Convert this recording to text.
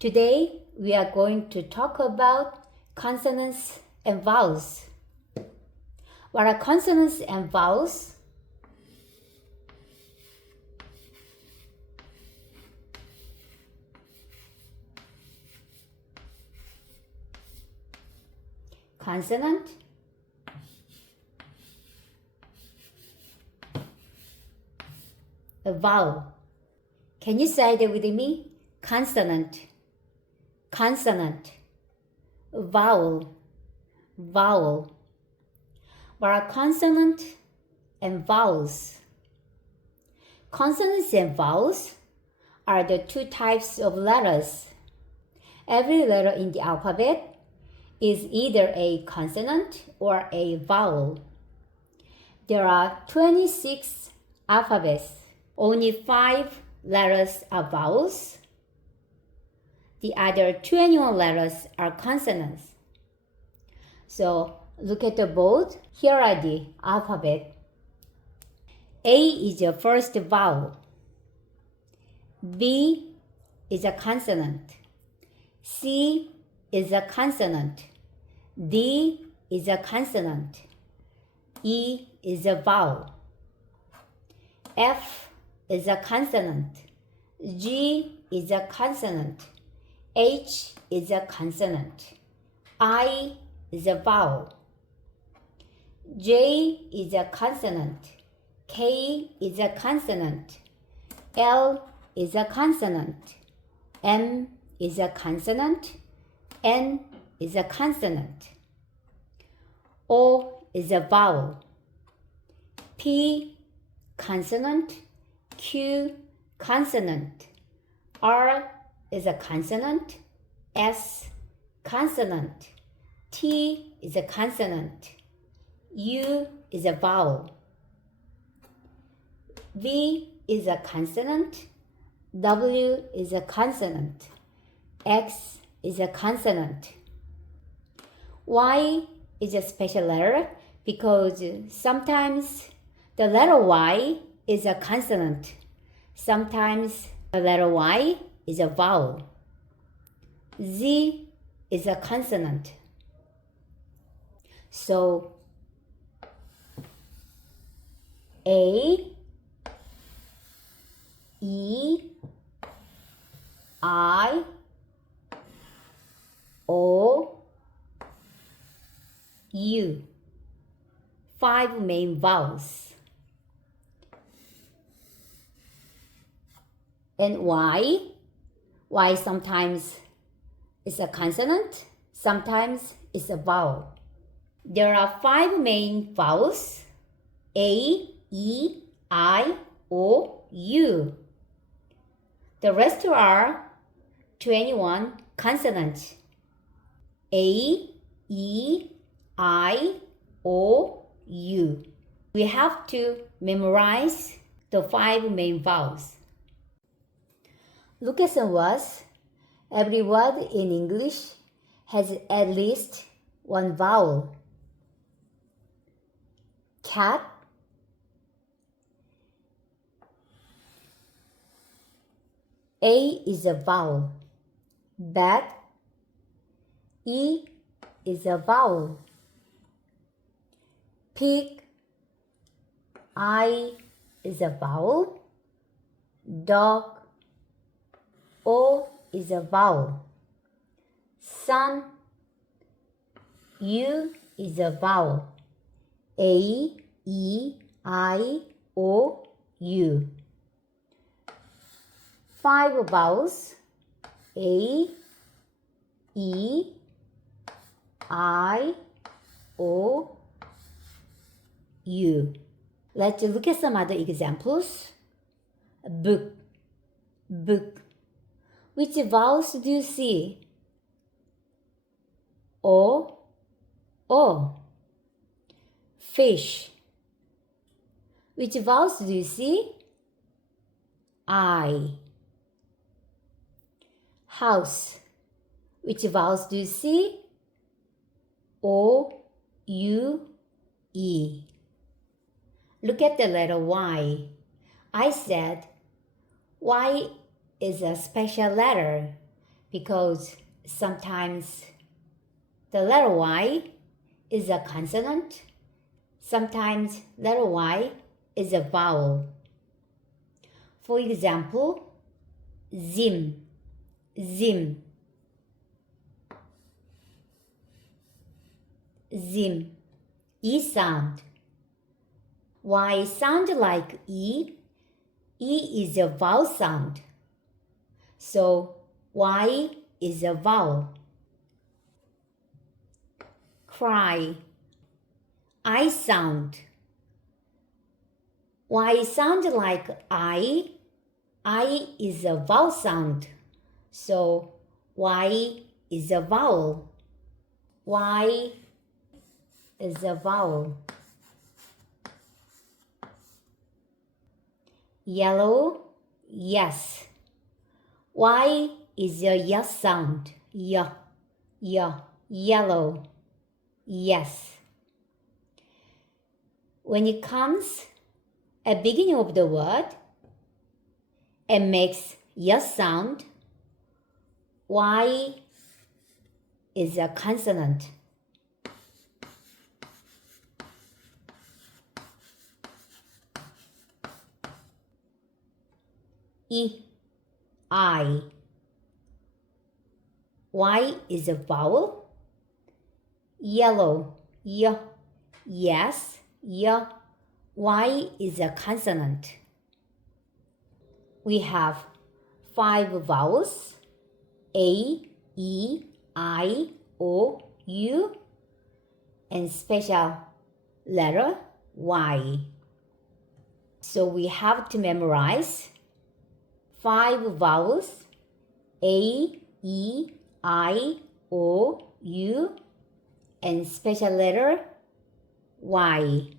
Today, we are going to talk about consonants and vowels. What are consonants and vowels? Consonant, a vowel. Can you say that with me? Consonant, consonant, vowel, vowel. What are consonant and vowels? Consonants and vowels are the two types of letters. Every letter in the alphabet is either a consonant or a vowel. There are 26 alphabets. Only 5 letters are vowels. The other 21 letters are consonants. So look at the board. Here are the alphabet. A is the first vowel. B is a consonant. C is a consonant. D is a consonant. E is a vowel. F is a consonant. G is a consonant. H is a consonant. I is a vowel. J is a consonant. K is a consonant. L is a consonant. M is a consonant. N is a consonant. O is a vowel. P, consonant. Q, consonant. R is a consonant. S, consonant. T is a consonant. U is a vowel. V is a consonant. W is a consonant. X is a consonant. Y is a special letter because sometimes the letter Y is a consonant. Sometimes the letter Y is a vowel. Z is a consonant. So A, E, I, O, U. 5 main vowels. And Y sometimes is a consonant, sometimes is a vowel. There are 5 main vowels: A, E, I, O, U. The rest are 21 consonants. A, E, I, O, U. We have to memorize the 5 main vowels. Look at some words. Every word in English has at least 1 vowel. Cat, A is a vowel. Bat, E is a vowel. Pig, I is a vowel. Dog, O is a vowel. Sun, U is a vowel. A, E, I, O, U. 5 vowels: A, E, I, O, U. Let's look at some other examples. Book, book. Which vowels do you see? O, O. Fish. Which vowels do you see? I. House. Which vowels do you see? O, U, E. Look at the letter Y. I said Y is a special letter because sometimes the letter Y is a consonant, sometimes letter Y is a vowel. For example, zim, zim, zim, E sound. Y sound like E. E is a vowel sound. So Y is a vowel. Cry, I sound. Y sound like I. I is a vowel sound. So Y is a vowel. Y is a vowel. Yellow, yes. Y is a yes sound. Yellow, yes. When it comes at beginning of the word, it makes yes sound. Y is a consonant. E, I. Y is a vowel. Yellow, yes, Y is a consonant. We have 5 vowels: A, E, I, O, U, and special letter Y. So we have to memorize 5 vowels: A, E, I, O, U, and special letter Y.